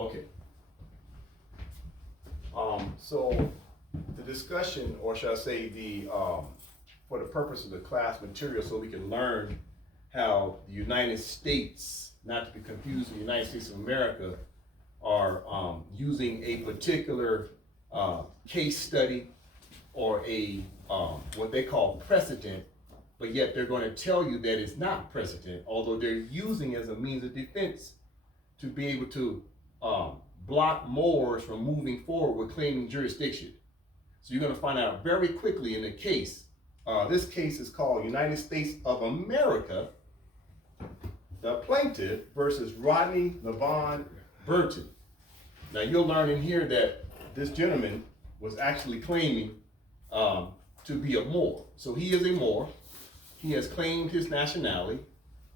Okay. So the discussion, or should I say for the purpose of the class material, so we can learn how the United States, not to be confused with the United States of America, are using a particular case study or a what they call precedent, but yet they're going to tell you that it's not precedent, although they're using it as a means of defense to be able to block Moors from moving forward with claiming jurisdiction. So you're going to find out very quickly in the case. This case is called United States of America, the plaintiff versus Rodney Lavon Burton. Now you'll learn in here that this gentleman was actually claiming to be a Moor. So he is a Moor. He has claimed his nationality,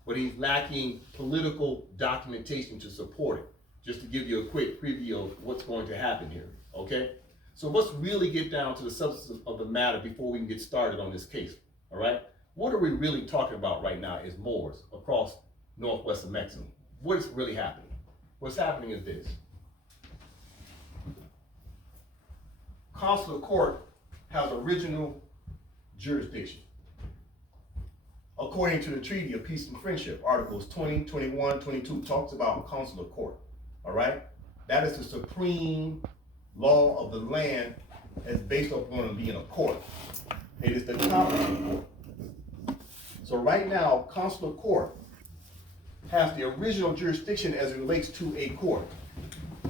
but he's lacking political documentation to support it. Just to give you a quick preview of what's going to happen here, okay? So let's really get down to the substance of the matter before we can get started on this case, all right? What are we really talking about right now is Moors across northwest of Mexico. What is really happening? What's happening is this. Consular court has original jurisdiction. According to the Treaty of Peace and Friendship, Articles 20, 21, 22 talks about consular court, all right? That is the supreme law of the land as based upon being a court. It is the competent court. So right now, consular court has the original jurisdiction as it relates to a court.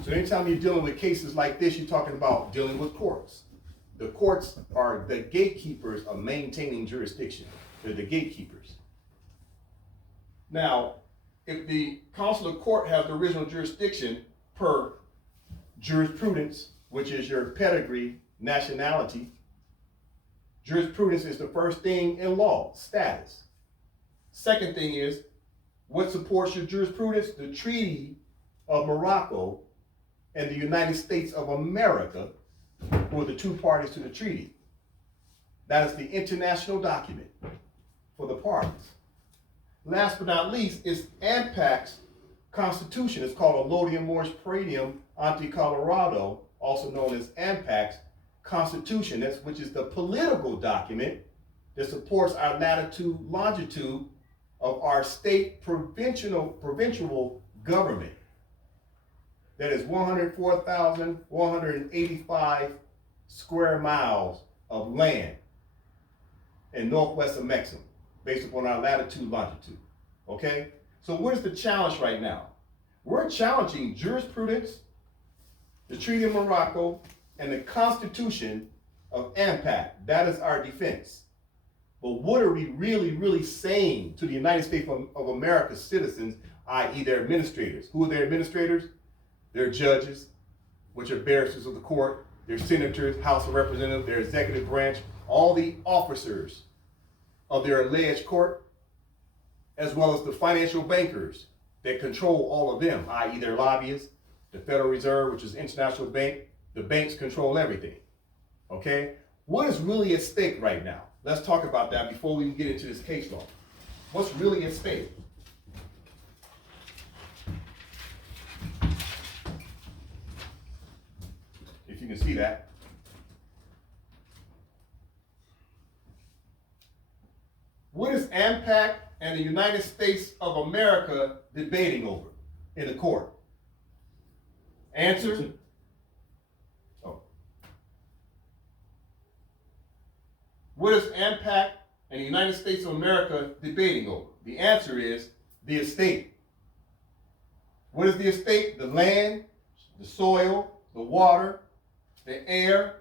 So anytime you're dealing with cases like this, you're talking about dealing with courts. The courts are the gatekeepers of maintaining jurisdiction. They're the gatekeepers. Now, if the consular court has the original jurisdiction per jurisprudence, which is your pedigree, nationality, jurisprudence is the first thing in law, status. Second thing is, what supports your jurisprudence? The Treaty of Morocco and the United States of America, who are the two parties to the treaty. That is the international document for the parties. Last but not least is Ampac's constitution. It's called Allodium Moorish Precedent Ante Colorado, also known as Ampac's constitution, which is the political document that supports our latitude, longitude of our state provincial government. That is 104,185 square miles of land in northwest of Mexico, based upon our latitude, longitude, okay? So what is the challenge right now? We're challenging jurisprudence, the Treaty of Morocco, and the Constitution of AMPAC. That is our defense. But what are we really saying to the United States of America citizens, i.e. their administrators? Who are their administrators? They're judges, which are barristers of the court. They're senators, House of Representatives, their executive branch, all the officers of their alleged court, as well as the financial bankers that control all of them, i.e. their lobbyists, the Federal Reserve, which is the international bank. The banks control everything, okay? What is really at stake right now? Let's talk about that before we get into this case law. What's really at stake? If you can see that. What is AMPAC and the United States of America debating over in the court? Answer? Oh. What is AMPAC and the United States of America debating over? The answer is the estate. What is the estate? The land, the soil, the water, the air,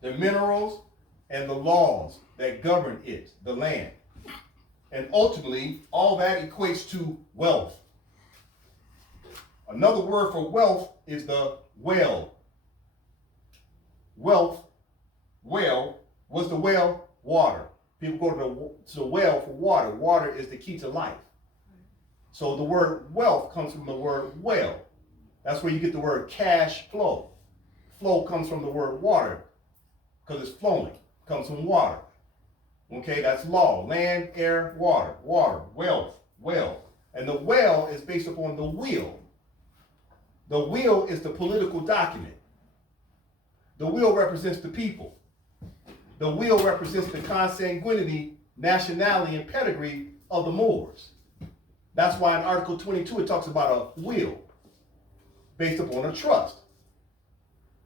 the minerals, and the laws that govern it, the land. And ultimately, all that equates to wealth. Another word for wealth is the well. Wealth, well, what's the well? Water. People go to the well for water. Water is the key to life. So the word wealth comes from the word well. That's where you get the word cash flow. Flow comes from the word water because it's flowing. It comes from water. Okay, that's law. Land, air, water. Water, wealth, well. And the well is based upon the will. The will is the political document. The will represents the people. The will represents the consanguinity, nationality, and pedigree of the Moors. That's why in Article 22 it talks about a will based upon a trust.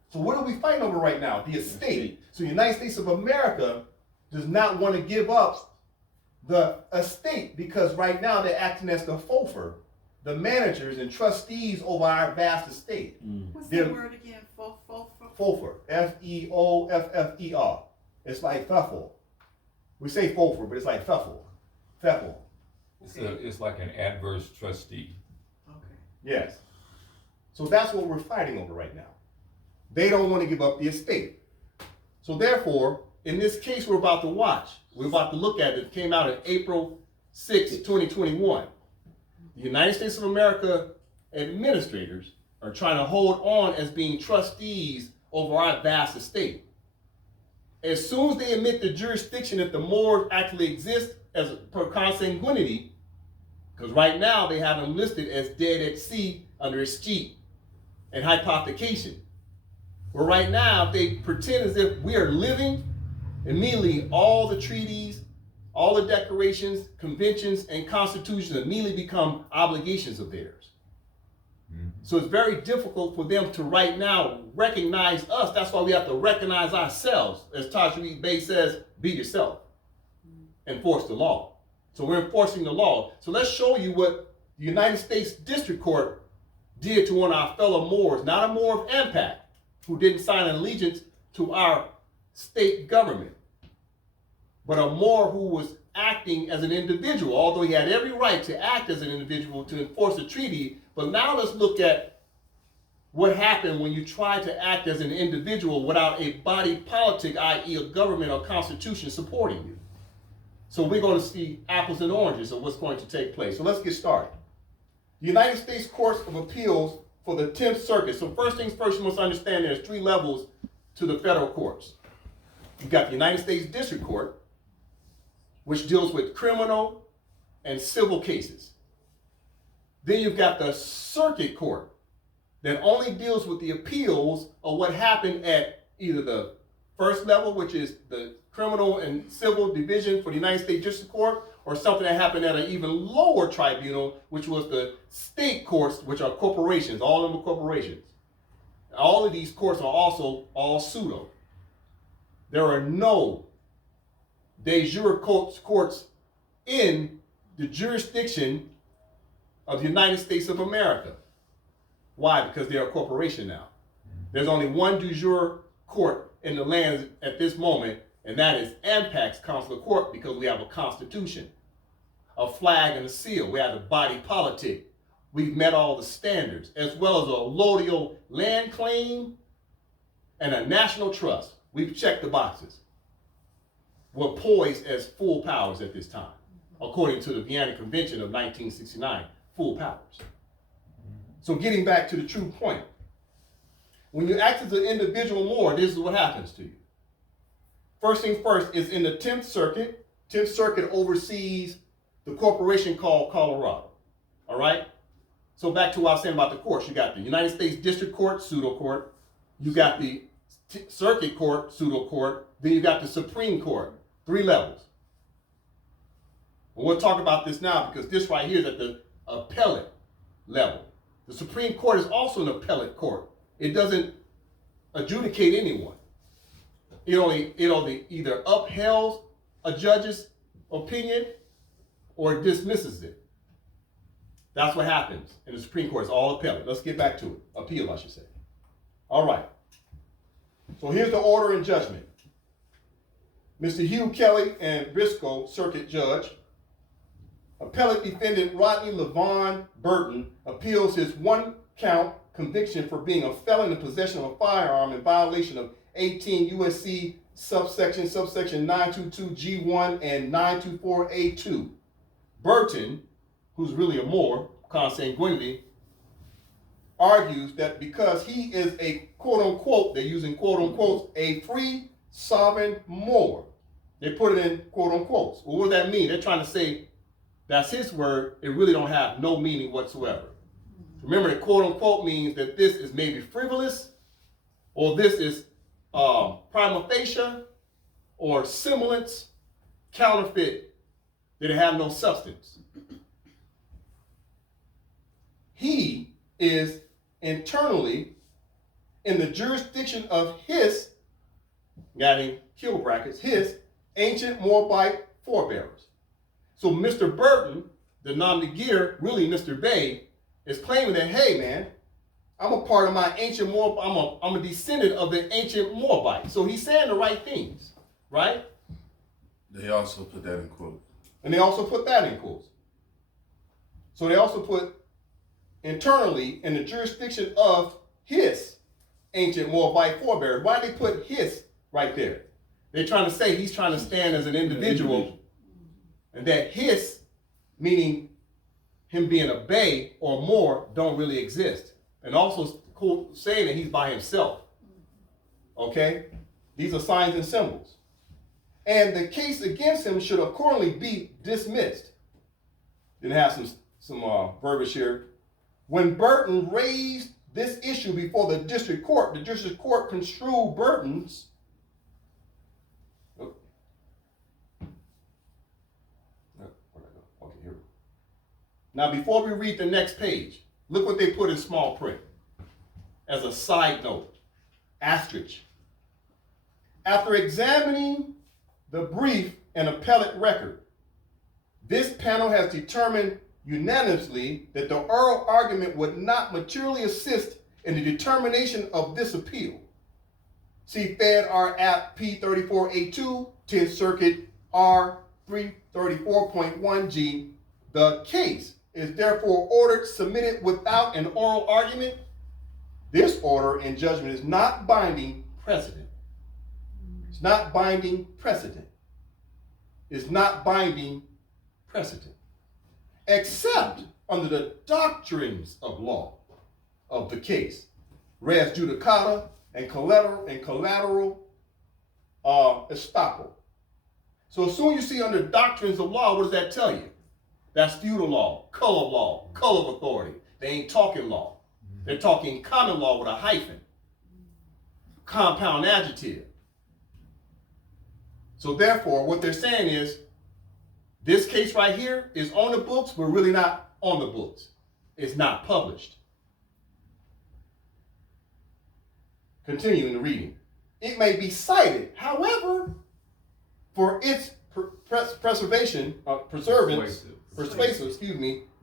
So what are we fighting over right now? The estate. So the United States of America does not want to give up the estate because right now they're acting as the FOFR, the managers and trustees over our vast estate. What's the word again? FOFR. F-E-O-F-F-E-R. It's like FEFL. We say FOFR, but it's like FEFL. FEFL. It's like an adverse trustee. Okay. Yes. So that's what we're fighting over right now. They don't want to give up the estate. So therefore, in this case we're about to watch, we're about to look at it came out on April 6, 2021. The United States of America administrators are trying to hold on as being trustees over our vast estate. As soon as they admit the jurisdiction that the Moors actually exist as per consanguinity, because right now they have them listed as dead at sea under escheat and hypothecation. But right now, if they pretend as if we are living, immediately all the treaties, all the declarations, conventions, and constitutions immediately become obligations of theirs. So it's very difficult for them to right now recognize us. That's why we have to recognize ourselves. As Burton-Bey says, be yourself. Enforce the law. So we're enforcing the law. So let's show you what the United States District Court did to one of our fellow Moors, not a Moor of impact, who didn't sign an allegiance to our state government, but a Moor who was acting as an individual, although he had every right to act as an individual to enforce a treaty. But now let's look at what happened when you try to act as an individual without a body politic, i.e. a government or constitution supporting you. So we're going to see apples and oranges of what's going to take place. So let's get started. The United States Courts of Appeals for the 10th Circuit. So first things first, you must understand there's 3 levels to the federal courts. You've got the United States District Court, which deals with criminal and civil cases. Then you've got the Circuit Court that only deals with the appeals of what happened at either the first level, which is the criminal and civil division for the United States District Court, or something that happened at an even lower tribunal, which was the state courts, which are corporations. All of them are corporations. All of these courts are also all pseudo. There are no de jure courts in the jurisdiction of the United States of America. Why? Because they're a corporation now. There's only one de jure court in the land at this moment, and that is AMPAC's Consular Court, because we have a constitution, a flag and a seal. We have a body politic. We've met all the standards, as well as a allodial land claim and a national trust. We've checked the boxes. We're poised as full powers at this time, according to the Vienna Convention of 1969, full powers. So getting back to the true point, when you act as an individual Moor, this is what happens to you. First things first is in the 10th Circuit. 10th Circuit oversees the corporation called Colorado. All right? So back to what I was saying about the courts. You got the United States District Court, pseudo court. You got the Circuit Court, pseudo court. Then you got the Supreme Court. 3 levels. And we'll talk about this now because this right here is at the appellate level. The Supreme Court is also an appellate court. It doesn't adjudicate anyone. It only either upheld a judge's opinion or dismisses it. That's what happens in the Supreme Court. It's all appellate. Let's get back to it. Appeal, I should say. All right. So here's the order and judgment. Mr. Hugh Kelly and Briscoe, circuit judge. Appellate defendant Rodney LaVon Burton appeals his 1-count conviction for being a felon in possession of a firearm in violation of 18 U.S.C. subsection 922 G1 and 924A2. Burton, who's really a Moor, consanguinity, argues that because he is a quote-unquote, they're using quote-unquote, a free sovereign Moor. They put it in quote-unquotes. Well, what does that mean? They're trying to say that's his word. It really don't have no meaning whatsoever. Remember that quote unquote means that this is maybe frivolous, or this is prima facie, or semblance, counterfeit, that it have no substance. He is internally in the jurisdiction of his, got in kill brackets, his ancient Moabite forebears. So Mr. Burton, the nom de guerre, really Mr. Bey, is claiming that, hey man, I'm a part of my ancient Moab, I'm a descendant of the ancient Moabite. So he's saying the right things, right? They also put that in quotes. And they also put that in quotes. So they also put internally in the jurisdiction of his ancient Moabite forebears. Why did they put his right there? They're trying to say he's trying to stand as an individual, and that his, meaning him being a bey or more, don't really exist. And also saying that he's by himself. Okay? These are signs and symbols. And the case against him should accordingly be dismissed. Then have some verbiage here. When Burton raised this issue before the district court construed Burton's Now, before we read the next page, look what they put in small print. As a side note, asterisk. After examining the brief and appellate record, this panel has determined unanimously that the oral argument would not materially assist in the determination of this appeal. See Fed R App P34A2, 10th Circuit R 334.1G. The case is therefore ordered submitted without an oral argument. This order and judgment is not binding precedent. It's not binding precedent. It's not binding precedent. Except under the doctrines of law of the case. Res judicata and collateral estoppel. So as soon as you see under doctrines of law, what does that tell you? That's feudal law, color of authority. They ain't talking law. They're talking common law with a hyphen. Compound adjective. So therefore, what they're saying is, this case right here is on the books, but really not on the books. It's not published. Continuing the reading. It may be cited, however, for its persuasive,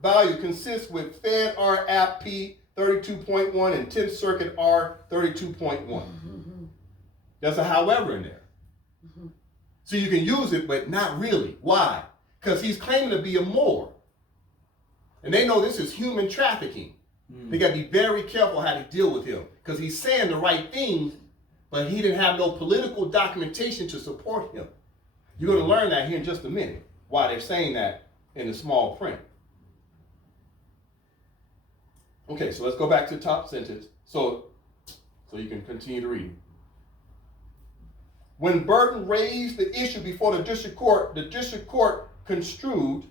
value consists with Fed R App P 32.1 and 10th Circuit R 32.1. There's a however in there. So you can use it, but not really. Why? Because he's claiming to be a Moor. And they know this is human trafficking. They got to be very careful how to deal with him. Because he's saying the right things, but he didn't have no political documentation to support him. You're going to learn that here in just a minute, why they're saying that in the small print. Okay, so let's go back to the top sentence so you can continue to read. When Burton raised the issue before the district court construed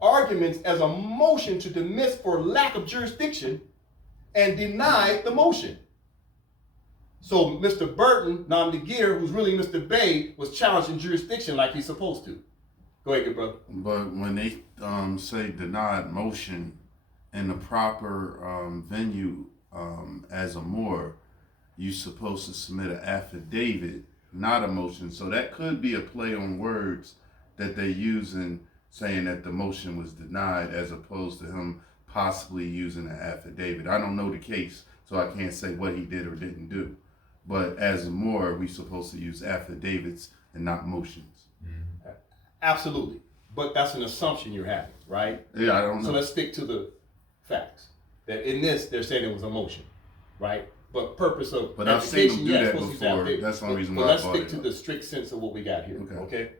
arguments as a motion to dismiss for lack of jurisdiction and denied the motion. So Mr. Burton, nom de guerre, who's really Mr. Bey, was challenging jurisdiction like he's supposed to. Go ahead, good brother. But when they say denied motion in the proper venue as a Moor, you're supposed to submit an affidavit, not a motion. So that could be a play on words that they use in saying that the motion was denied as opposed to him possibly using an affidavit. I don't know the case, so I can't say what he did or didn't do. But as a Moor, we're supposed to use affidavits and not motions. Absolutely. But that's an assumption you're having, right? Yeah, I don't know. So let's stick to the facts. That in this, they're saying it was a motion, right? But purpose of But I've seen them do that supposed to use before. affidavit. That's the only reason why But I let's brought stick it to up. the strict sense of what we got here, Okay. okay?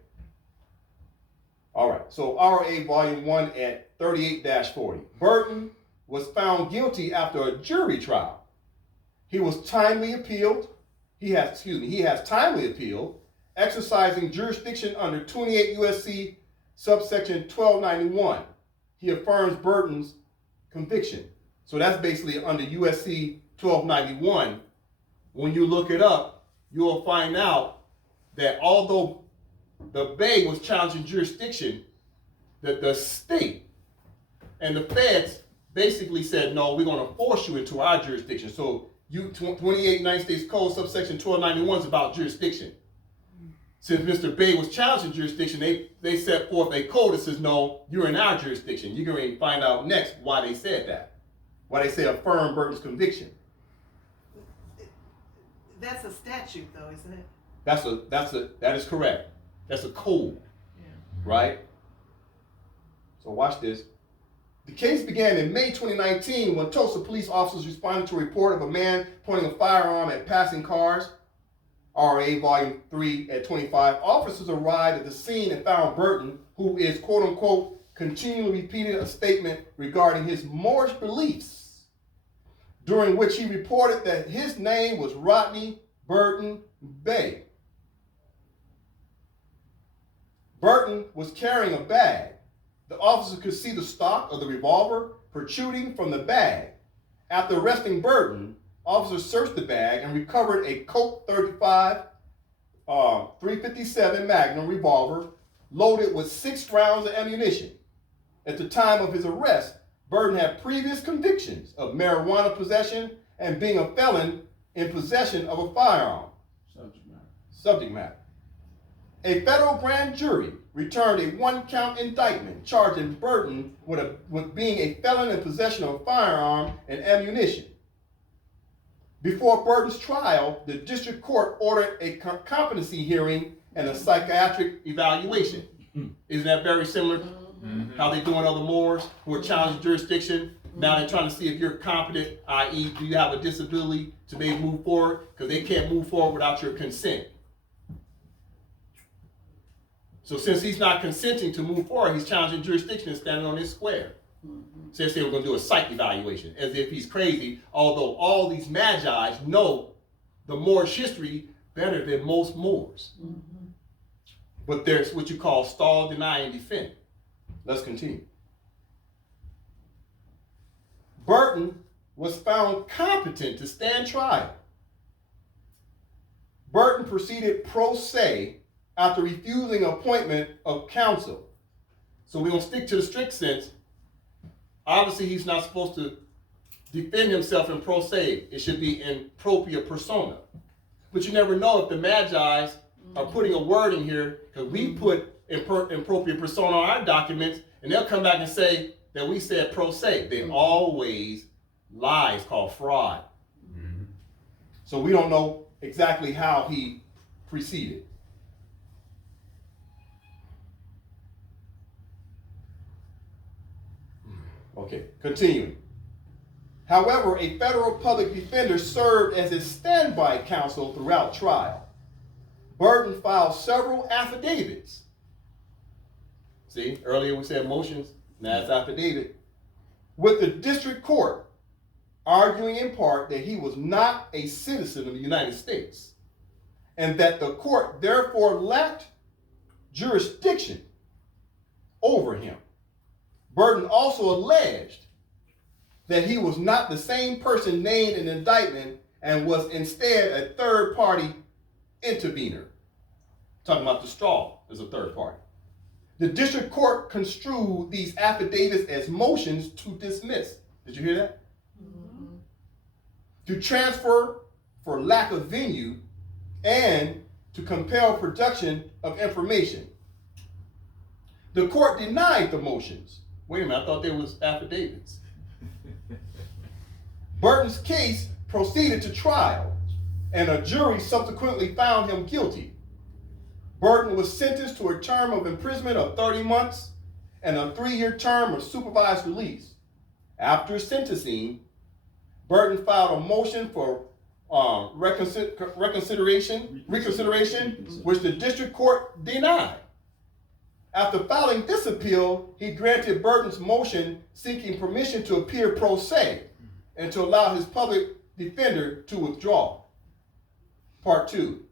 All right, so RA Volume 1 at 38-40. Burton was found guilty after a jury trial. He was timely appealed. He has timely appealed, exercising jurisdiction under 28 U.S.C. subsection 1291. he affirms Burton's conviction. So that's basically under USC 1291. When you look it up, you will find out that although the Bey was challenging jurisdiction, that the state and the feds basically said, no, we're going to force you into our jurisdiction. So 28 United States Code subsection 1291 is about jurisdiction. Since Mr. Bey was challenging jurisdiction, they set forth a code that says, no, you're in our jurisdiction. You're going to find out next why they said that. Why they say affirm Burton's conviction. That's a statute though, isn't it? That is correct. That's a code, right? So watch this. The case began in May 2019 when Tulsa police officers responded to a report of a man pointing a firearm at passing cars. RA Volume 3 at 25. Officers arrived at the scene and found Burton, who is quote unquote continually repeating a statement regarding his Moorish beliefs, during which he reported that his name was Rodney Burton-Bey. Burton was carrying a bag. The officer could see the stock of the revolver protruding from the bag. After arresting Burton, officers searched the bag and recovered a Colt 35 .357 Magnum revolver loaded with 6 rounds of ammunition. At the time of his arrest, Burton had previous convictions of marijuana possession and being a felon in possession of a firearm. Subject matter. A federal grand jury returned a 1-count indictment charging Burton with being a felon in possession of a firearm and ammunition. Before Burton's trial, the district court ordered a competency hearing and a psychiatric evaluation. Isn't that very similar to how they do in other Moors who are challenging jurisdiction? Now they're trying to see if you're competent, i.e. do you have a disability to maybe move forward? Because they can't move forward without your consent. So since he's not consenting to move forward, he's challenging jurisdiction and standing on his square. Says they were going to do a psych evaluation, as if he's crazy, although all these magi's know the Moorish history better than most Moors. But there's what you call stall, deny, and defend. Let's continue. Burton was found competent to stand trial. Burton proceeded pro se after refusing appointment of counsel. So we're going to stick to the strict sense. Obviously, he's not supposed to defend himself in pro se. It should be in propria persona. But you never know if the magi's are putting a word in here, because we put in propria persona on our documents, and they'll come back and say that we said pro se. They always lie. It's called fraud. So we don't know exactly how he proceeded. Okay, continuing. However, a federal public defender served as his standby counsel throughout trial. Burton filed several affidavits. See, earlier we said motions, now it's affidavit. With the district court, arguing in part that he was not a citizen of the United States, and that the court therefore lacked jurisdiction over him. Burton also alleged that he was not the same person named in the indictment and was instead a third-party intervener. Talking about the straw as a third party. The district court construed these affidavits as motions to dismiss. Did you hear that? To transfer for lack of venue and to compel production of information. The court denied the motions. Wait a minute, I thought there was affidavits. Burton's case proceeded to trial, and a jury subsequently found him guilty. Burton was sentenced to a term of imprisonment of 30 months and a 3-year term of supervised release. After sentencing, Burton filed a motion for reconsideration, which the district court denied. After filing this appeal, he granted Burton's motion seeking permission to appear pro se and to allow his public defender to withdraw. Part 2.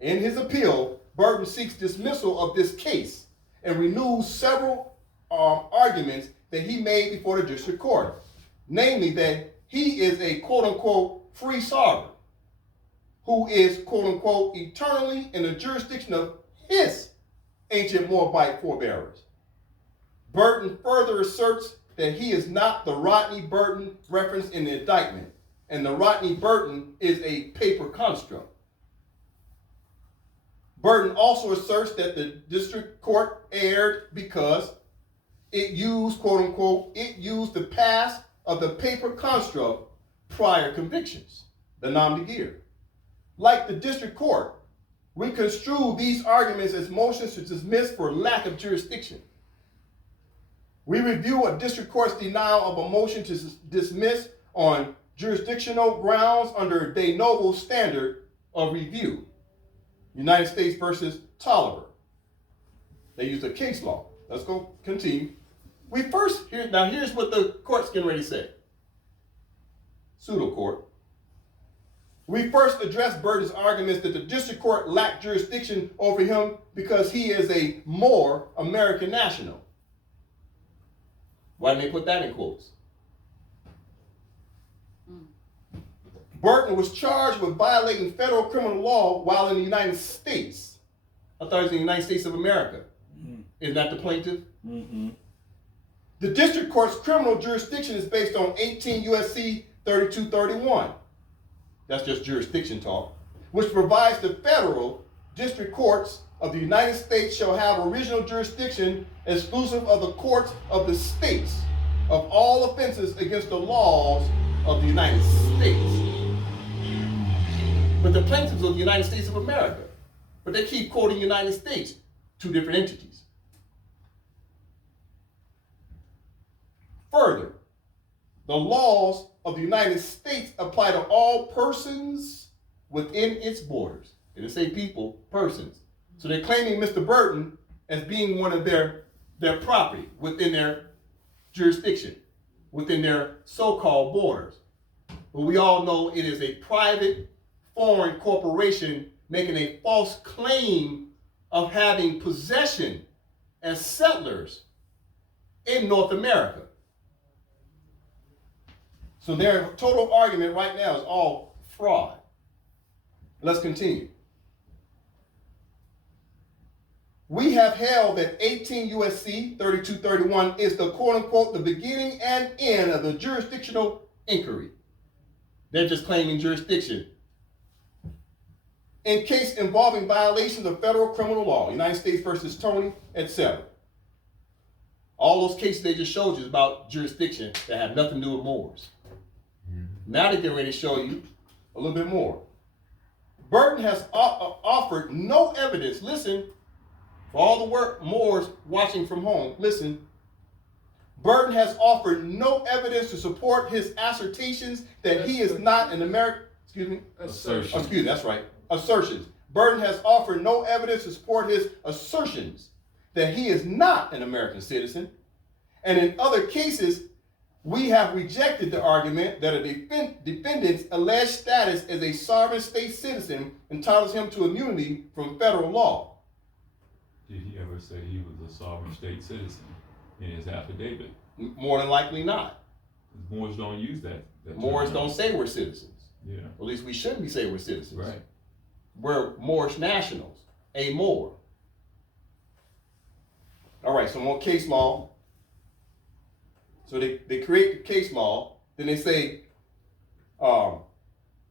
In his appeal, Burton seeks dismissal of this case and renews several arguments that he made before the district court, namely that he is a quote-unquote free sovereign who is quote-unquote eternally in the jurisdiction of his ancient Moabite forebears. Burton further asserts that he is not the Rodney Burton referenced in the indictment, and the Rodney Burton is a paper construct. Burton also asserts that the district court erred because it used, quote unquote, it used the past of the paper construct prior convictions, the nom de guerre. Like the district court, we construe these arguments as motions to dismiss for lack of jurisdiction. We review a district court's denial of a motion to dismiss on jurisdictional grounds under de novo standard of review. United States versus Tolliver. They use a case law. Let's go continue. Here's what the court's getting ready to say. Pseudo court. We first address Burton's arguments that the district court lacked jurisdiction over him because he is a Moor American national. Why didn't they put that in quotes? Burton was charged with violating federal criminal law while in the United States. I thought he was in the United States of America. Isn't that the plaintiff? Mm-hmm. The district court's criminal jurisdiction is based on 18 U.S.C. 3231. That's just jurisdiction talk, which provides the federal district courts of the United States shall have original jurisdiction exclusive of the courts of the states of all offenses against the laws of the United States. But the plaintiffs of the United States of America, but they keep quoting United States, two different entities. Further, the laws of the United States apply to all persons within its borders. They didn't say people, persons. So they're claiming Mr. Burton as being one of their property within their jurisdiction, within their so-called borders. But we all know it is a private foreign corporation making a false claim of having possession as settlers in North America. So their total argument right now is all fraud. Let's continue. We have held that 18 U.S.C. 3231 is the quote-unquote the beginning and end of the jurisdictional inquiry. They're just claiming jurisdiction. In case involving violations of federal criminal law, United States versus Tony, etc. All those cases they just showed you is about jurisdiction that have nothing to do with Moors. Now they're getting ready to show you a little bit more. Burton has offered no evidence, listen, for all the work Moors watching from home, listen. Burton has offered no evidence to support his assertions that he is not an American, assertions. Burton has offered no evidence to support his assertions that he is not an American citizen. And in other cases, we have rejected the argument that a defendant's alleged status as a sovereign state citizen entitles him to immunity from federal law. Did he ever say he was a sovereign state citizen in his affidavit? More than likely not. Moors don't use that Moors don't say we're citizens. Yeah. At least we shouldn't be saying we're citizens. Right. We're Moorish nationals, a Moor. All right, so more case law. So they create the case law, then they say,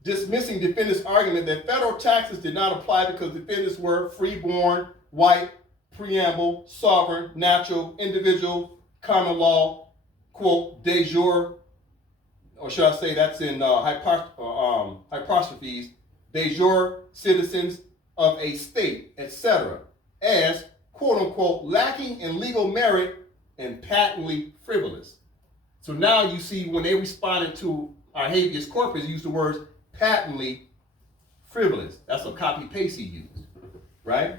dismissing defendant's argument that federal taxes did not apply because defendants were freeborn, white, preamble, sovereign, natural, individual, common law, quote, de jure, or should I say that's in hypostrophes, de jure citizens of a state, etc., as, quote unquote, lacking in legal merit and patently frivolous. So now you see when they responded to our habeas corpus, use the words patently frivolous. That's a copy paste he used, right?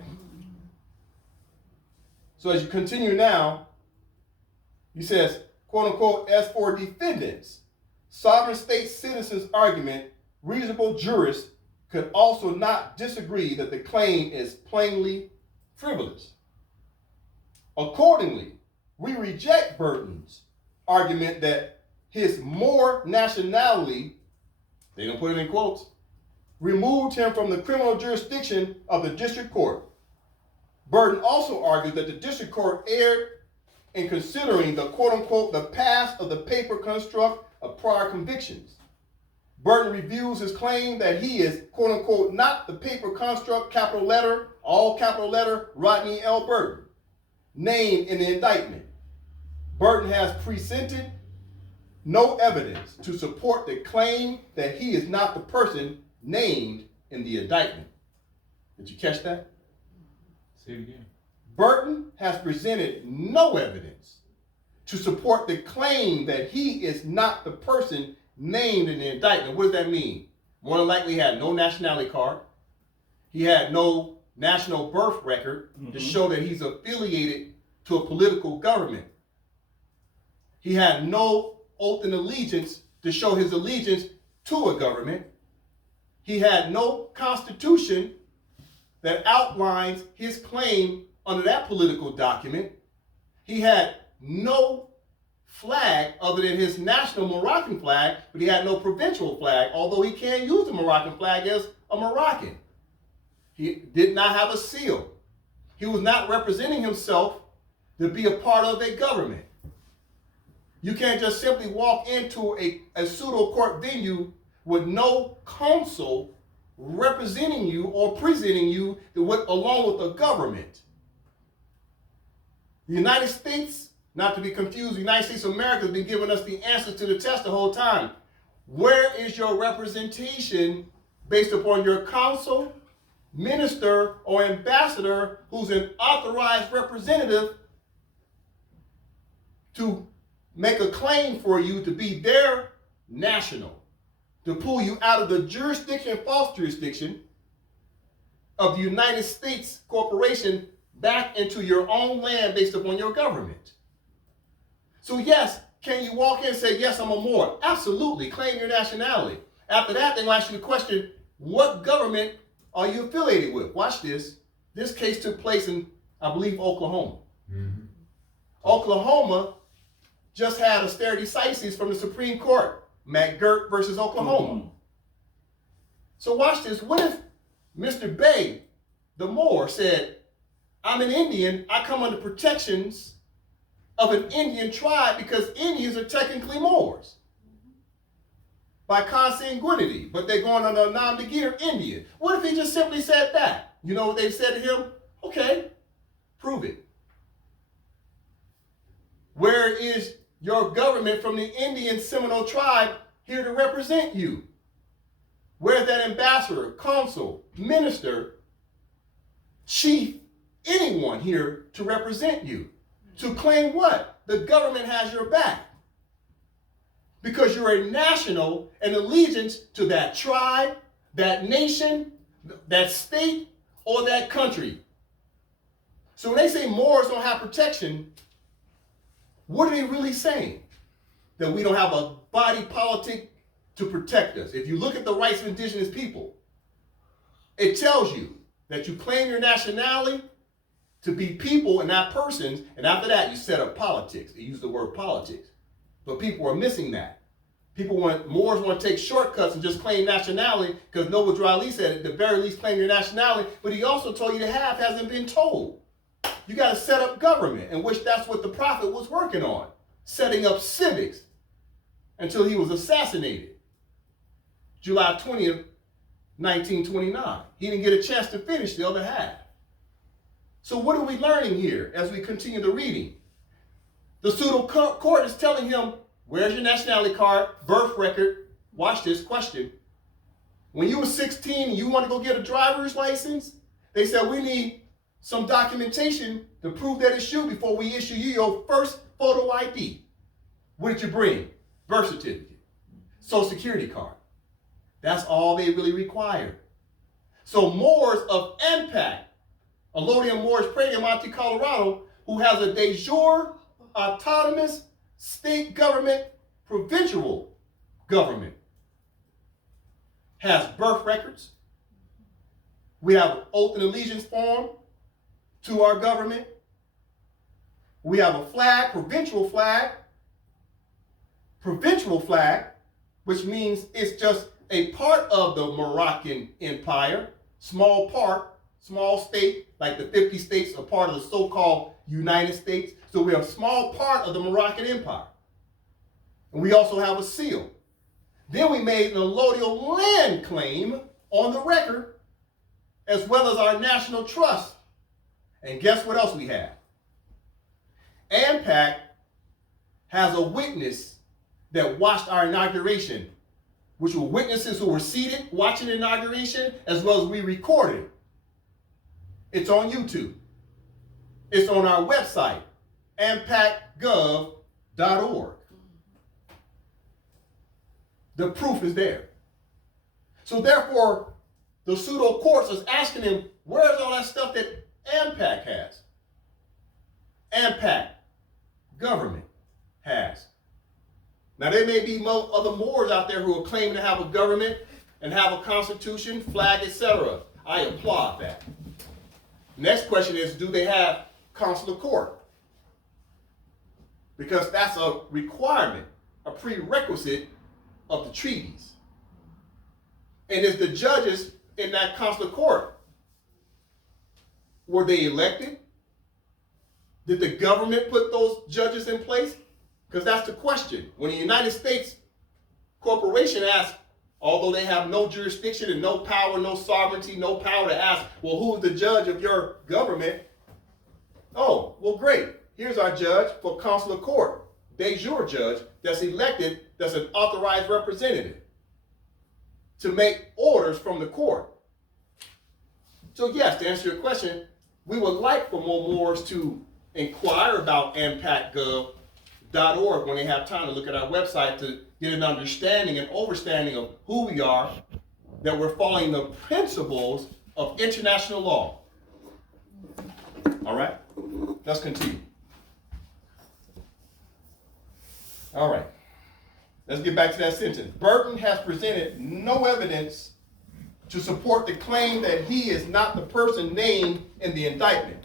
So as you continue now, he says, quote unquote, as for defendants, sovereign state citizens argument, reasonable jurists could also not disagree that the claim is plainly frivolous. Accordingly, we reject Burton's argument that his Moor nationality, they don't put it in quotes, removed him from the criminal jurisdiction of the district court. Burton also argued that the district court erred in considering the quote-unquote the past of the paper construct of prior convictions. Burton reviews his claim that he is quote-unquote not the paper construct, capital letter, all capital letter, Rodney L. Burton, named in the indictment. Burton has presented no evidence to support the claim that he is not the person named in the indictment. Did you catch that? Say it again. Burton has presented no evidence to support the claim that he is not the person named in the indictment. What does that mean? More than likely, he had no nationality card. He had no national birth record to show that he's affiliated to a political government. He had no oath and allegiance to show his allegiance to a government. He had no constitution that outlines his claim under that political document. He had no flag other than his national Moroccan flag, but he had no provincial flag, although he can use the Moroccan flag as a Moroccan. He did not have a seal. He was not representing himself to be a part of a government. You can't just simply walk into a pseudo court venue with no counsel representing you or presenting you along with the government. The United States, not to be confused, the United States of America has been giving us the answers to the test the whole time. Where is your representation based upon your consul, minister, or ambassador who's an authorized representative to make a claim for you to be their national, to pull you out of the jurisdiction, false jurisdiction of the United States corporation back into your own land based upon your government? So yes, can you walk in and say, yes, I'm a Moor? Absolutely, claim your nationality. After that, they will ask you the question, what government are you affiliated with? Watch this. This case took place in, I believe, Oklahoma. Oklahoma just had a stare decisis from the Supreme Court, McGirt versus Oklahoma. So watch this. What if Mr. Bey, the Moor, said, I'm an Indian, I come under protections of an Indian tribe because Indians are technically Moors by consanguinity, but they're going under a nom de guerre Indian. What if he just simply said that? You know what they said to him? Okay, prove it. Where is your government from the Indian Seminole tribe here to represent you? Where's that ambassador, consul, minister, chief, anyone here to represent you? To claim what? The government has your back. Because you're a national and allegiance to that tribe, that nation, that state, or that country. So when they say Moors don't have protection, what are they really saying? That we don't have a body politic to protect us. If you look at the rights of indigenous people, it tells you that you claim your nationality to be people and not persons, and after that you set up politics. They use the word politics. But people are missing that. Moors want to take shortcuts and just claim nationality, because Noble Drew Ali said at the very least claim your nationality, but he also told you to have hasn't been told. You got to set up government, in which that's what the prophet was working on, setting up civics until he was assassinated. July 20th, 1929. He didn't get a chance to finish the other half. So what are we learning here as we continue the reading? The pseudo court is telling him, where's your nationality card, birth record? Watch this question. When you were 16 and you want to go get a driver's license, they said, we need some documentation to prove that it's you before we issue you your first photo ID. What did you bring? Birth certificate, social security card. That's all they really required. So Moors of ANPAC, Allodium Moorish Pradium Ante, Colorado, who has a de jure autonomous state government, provincial government, has birth records. We have an oath and allegiance form to our government. We have a flag, provincial flag, provincial flag, which means it's just a part of the Moroccan Empire, small part, small state, like the 50 states are part of the so-called United States. So we're a small part of the Moroccan Empire. And we also have a seal. Then we made an allodial land claim on the record, as well as our national trust. And guess what else we have? ANPAC has a witness that watched our inauguration, which were witnesses who were seated watching the inauguration, as well as we recorded it. It's on YouTube. It's on our website, anpacgov.org. The proof is there. So therefore, the pseudo courts is asking him, where's all that stuff that ANPAC has? ANPAC, government, has. Now there may be other Moors out there who are claiming to have a government and have a constitution, flag, etc. I applaud that. Next question is, do they have consular court? Because that's a requirement, a prerequisite of the treaties. And is the judges in that consular court, were they elected? Did the government put those judges in place? Because that's the question. When the United States corporation asks, although they have no jurisdiction and no power, no sovereignty, no power to ask, well, who is the judge of your government? Oh, well, great. Here's our judge for consular court, de jure judge, that's elected, that's an authorized representative to make orders from the court. So yes, to answer your question, we would like for more Moors to inquire about anpacgov.org when they have time to look at our website to get an understanding and overstanding of who we are, that we're following the principles of international law. All right, let's continue. All right, let's get back to that sentence. Burton has presented no evidence to support the claim that he is not the person named in the indictment.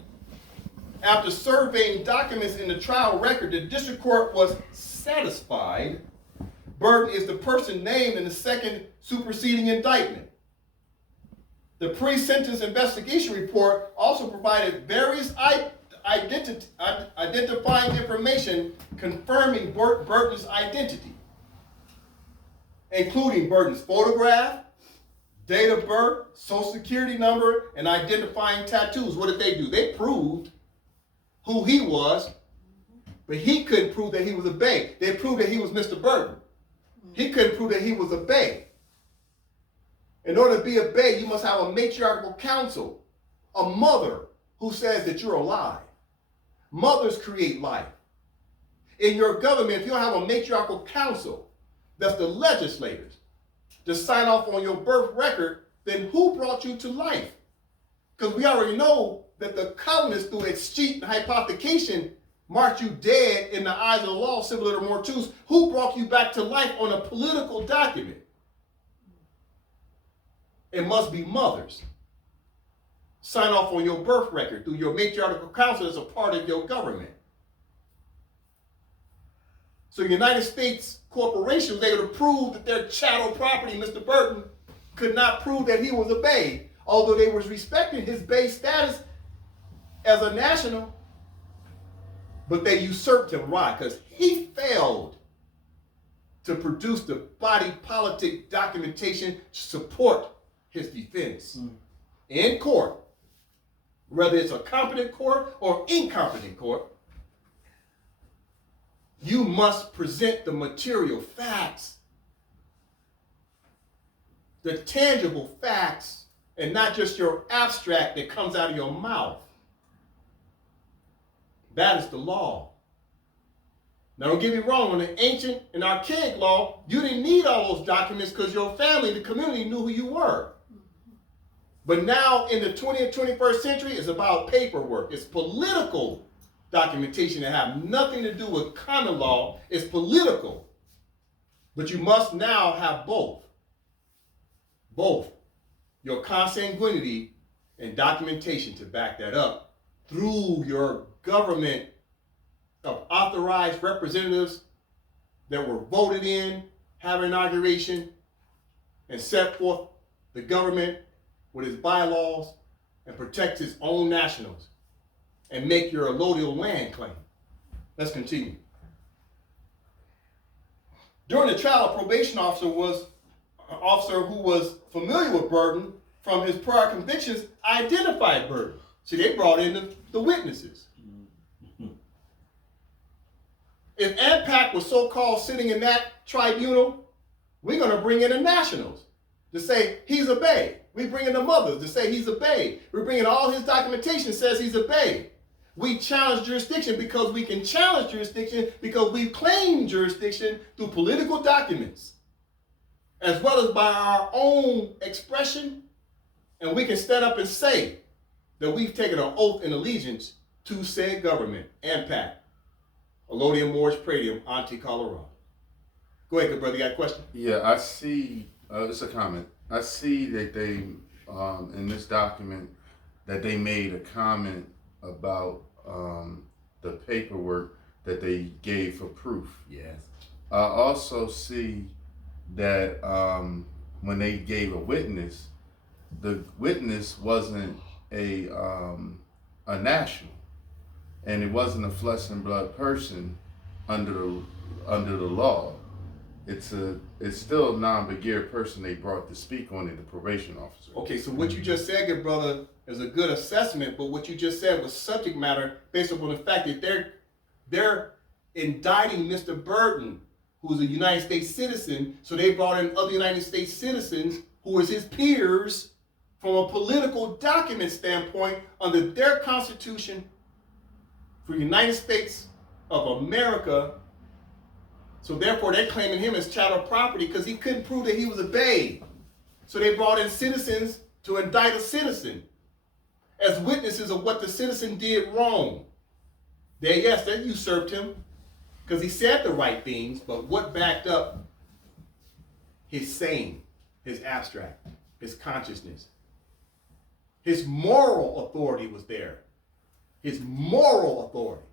After surveying documents in the trial record, the district court was satisfied Burton is the person named in the second superseding indictment. The pre-sentence investigation report also provided various identifying information confirming Burton's identity, including Burton's photograph, date of birth, social security number, and identifying tattoos. What did they do? They proved who he was, but he couldn't prove that he was a Bey. They proved that he was Mr. Burton. He couldn't prove that he was a Bey. In order to be a Bey, you must have a matriarchal council, a mother who says that you're alive. Mothers create life. In your government, if you don't have a matriarchal council, that's the legislators, to sign off on your birth record, then who brought you to life? Because we already know that the colonists, through excheat and hypothecation, marked you dead in the eyes of the law, civil or mortuus. Who brought you back to life on a political document? It must be mothers. Sign off on your birth record through your matriarchal council as a part of your government. So the United States corporation was able to prove that their chattel property, Mr. Burton, could not prove that he was a Bey, although they was respecting his Bey status as a national, but they usurped him. Why? Because he failed to produce the body politic documentation to support his defense in court, whether it's a competent court or incompetent court. You must present the material facts, the tangible facts, and not just your abstract that comes out of your mouth. That is the law. Now don't get me wrong, in the ancient and archaic law, you didn't need all those documents because your family, the community knew who you were. But now in the 20th, 21st century, it's about paperwork. It's political documentation that have nothing to do with common law. It's political. But you must now have both. Both your consanguinity and documentation to back that up through your government of authorized representatives that were voted in, have an inauguration, and set forth the government with its bylaws and protect its own nationals and make your allodial land claim. Let's continue. During the trial, a probation officer was an officer who was familiar with Burton from his prior convictions, identified Burton. See, they brought in the witnesses. If ANPAC was so-called sitting in that tribunal, we're going to bring in the nationals to say he's a Bey. We bring in the mothers to say he's a Bey. We bring in all his documentation says he's a Bey. We challenge jurisdiction because we can challenge jurisdiction because we've claimed jurisdiction through political documents, as well as by our own expression, and we can stand up and say that we've taken an oath and allegiance to said government, ANPAC, Allodium, Moorish, Precedent, Ante, Colorado. Go ahead, good brother, you got a question? Yeah, I see, it's a comment. I see that they, in this document, that they made a comment about the paperwork that they gave for proof. Yes. I also see that when they gave a witness, the witness wasn't a national, and it wasn't a flesh and blood person under the law. It's still a non-beguer person they brought to speak on it, the probation officer. Okay, so what you just said, good brother, is a good assessment, but what you just said was subject matter based upon the fact that they're indicting Mr. Burton, who's a United States citizen, so they brought in other United States citizens who was his peers from a political document standpoint under their constitution for the United States of America. So therefore they're claiming him as chattel property because he couldn't prove that he was a Bey. So they brought in citizens to indict a citizen as witnesses of what the citizen did wrong. They usurped him because he said the right things, but what backed up his saying, his abstract, his consciousness? His moral authority was there. His moral authority.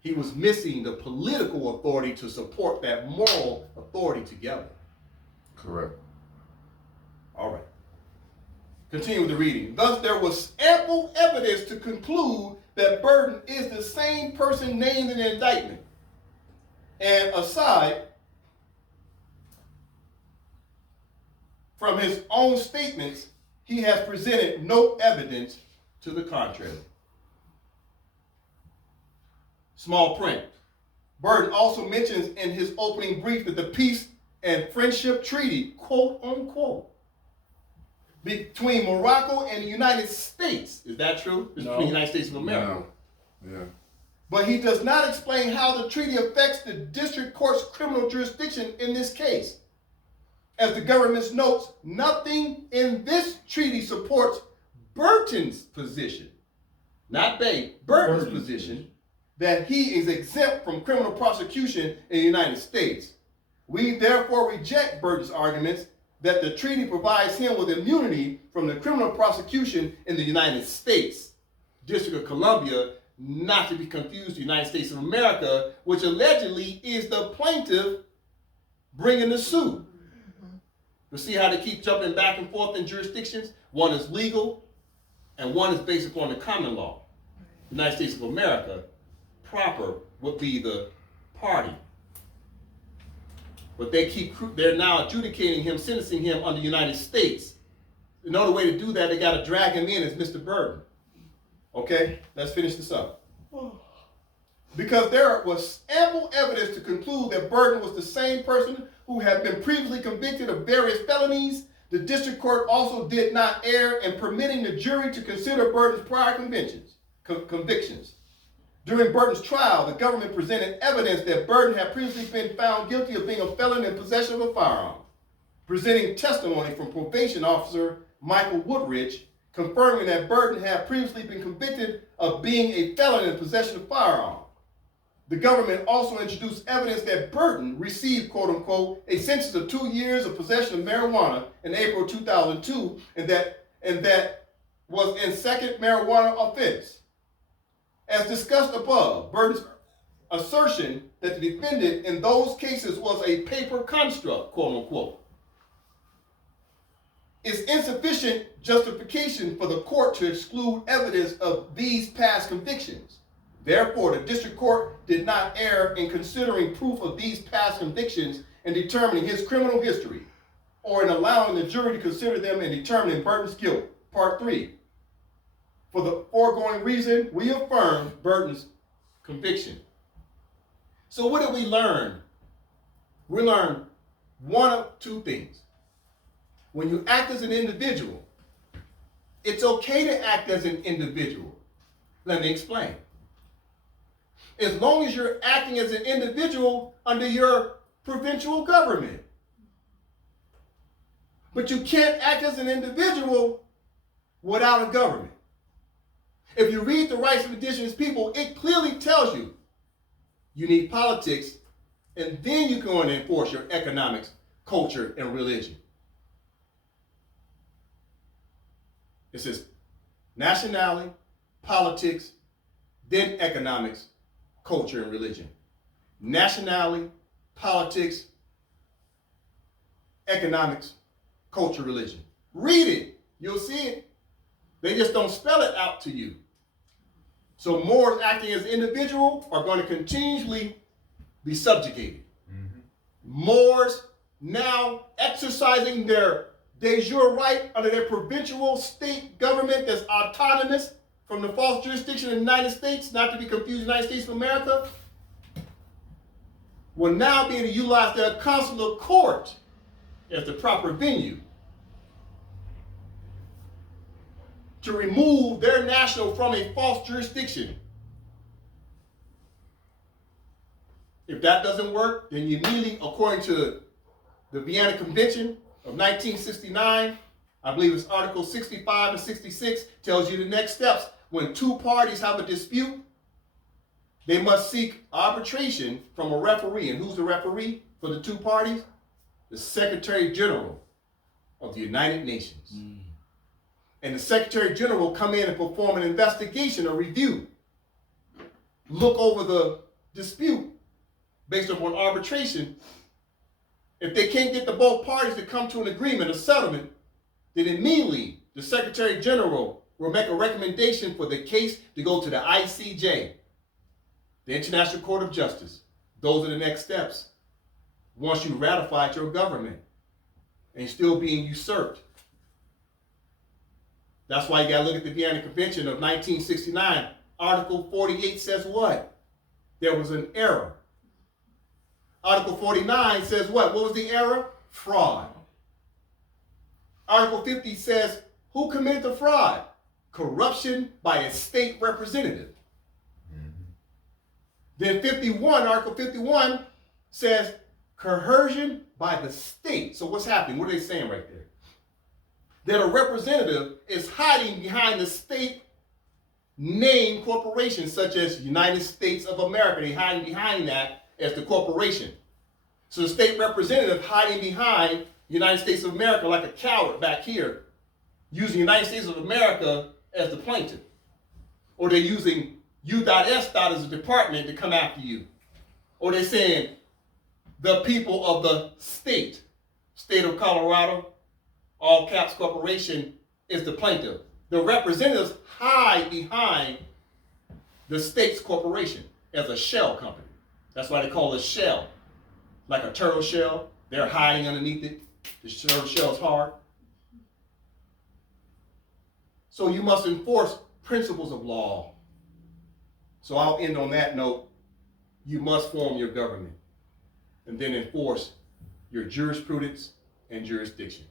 He was missing the political authority to support that moral authority together. Correct. All right. Continue with the reading. Thus, there was ample evidence to conclude that Burton is the same person named in the indictment. And aside from his own statements, he has presented no evidence to the contrary. Small print. Burton also mentions in his opening brief that the peace and friendship treaty, quote unquote, between Morocco and the United States, is that true? It's between the United States of America. No. Yeah. But he does not explain how the treaty affects the district court's criminal jurisdiction in this case. As the government notes, nothing in this treaty supports Burton's position, not Bey, Burton's position, that he is exempt from criminal prosecution in the United States. We therefore reject Burton's arguments that the treaty provides him with immunity from the criminal prosecution in the United States, District of Columbia, not to be confused with the United States of America, which allegedly is the plaintiff bringing the suit. You see how they keep jumping back and forth in jurisdictions? One is legal, and one is based upon the common law. The United States of America proper would be the party. But they're now adjudicating him, sentencing him under the United States. Another way to do that, they got to drag him in as Mr. Burton. Okay, let's finish this up. Because there was ample evidence to conclude that Burton was the same person who had been previously convicted of various felonies, the district court also did not err in permitting the jury to consider Burton's prior convictions. During Burton's trial, the government presented evidence that Burton had previously been found guilty of being a felon in possession of a firearm, presenting testimony from probation officer Michael Woodridge, confirming that Burton had previously been convicted of being a felon in possession of a firearm. The government also introduced evidence that Burton received, quote unquote, a sentence of 2 years of possession of marijuana in April 2002, and that was in second marijuana offense. As discussed above, Burton's assertion that the defendant in those cases was a paper construct, quote unquote, is insufficient justification for the court to exclude evidence of these past convictions. Therefore, the district court did not err in considering proof of these past convictions in determining his criminal history, or in allowing the jury to consider them in determining Burton's guilt. Part 3. For the foregoing reason, we affirm Burton's conviction. So what did we learn? We learned one of two things. When you act as an individual, it's okay to act as an individual. Let me explain. As long as you're acting as an individual under your provincial government. But you can't act as an individual without a government. If you read the Rights of Indigenous People, it clearly tells you you need politics, and then you go in and enforce your economics, culture, and religion. It says nationality, politics, then economics, culture, and religion. Nationality, politics, economics, culture, religion. Read it. You'll see it. They just don't spell it out to you. So Moors acting as individual are going to continually be subjugated. Moors now exercising their de jure right under their provincial state government that's autonomous from the false jurisdiction of the United States, not to be confused with the United States of America, will now be able to utilize their consular court as the proper venue to remove their national from a false jurisdiction. If that doesn't work, then you immediately, according to the Vienna Convention of 1969, I believe it's Article 65 and 66, tells you the next steps. When two parties have a dispute, they must seek arbitration from a referee. And who's the referee for the two parties? The Secretary General of the United Nations. And the Secretary General will come in and perform an investigation or review, look over the dispute based upon arbitration. If they can't get the both parties to come to an agreement, a settlement, then immediately the Secretary General will make a recommendation for the case to go to the ICJ, the International Court of Justice. Those are the next steps. Once you ratified your government and still being usurped. That's why you got to look at the Vienna Convention of 1969. Article 48 says what? There was an error. Article 49 says what? What was the error? Fraud. Article 50 says who committed the fraud? Corruption by a state representative. Then Article 51 says coercion by the state. So what's happening? What are they saying right there? That a representative is hiding behind the state name corporation, such as United States of America. They're hiding behind that as the corporation. So the state representative hiding behind United States of America like a coward back here, using United States of America as the plaintiff. Or they're using U.S. as a department to come after you. Or they're saying the people of the state of Colorado, all caps corporation, is the plaintiff. The representatives hide behind the state's corporation as a shell company. That's why they call it a shell. Like a turtle shell, they're hiding underneath it. The turtle shell's hard. So you must enforce principles of law. So I'll end on that note. You must form your government and then enforce your jurisprudence and jurisdiction.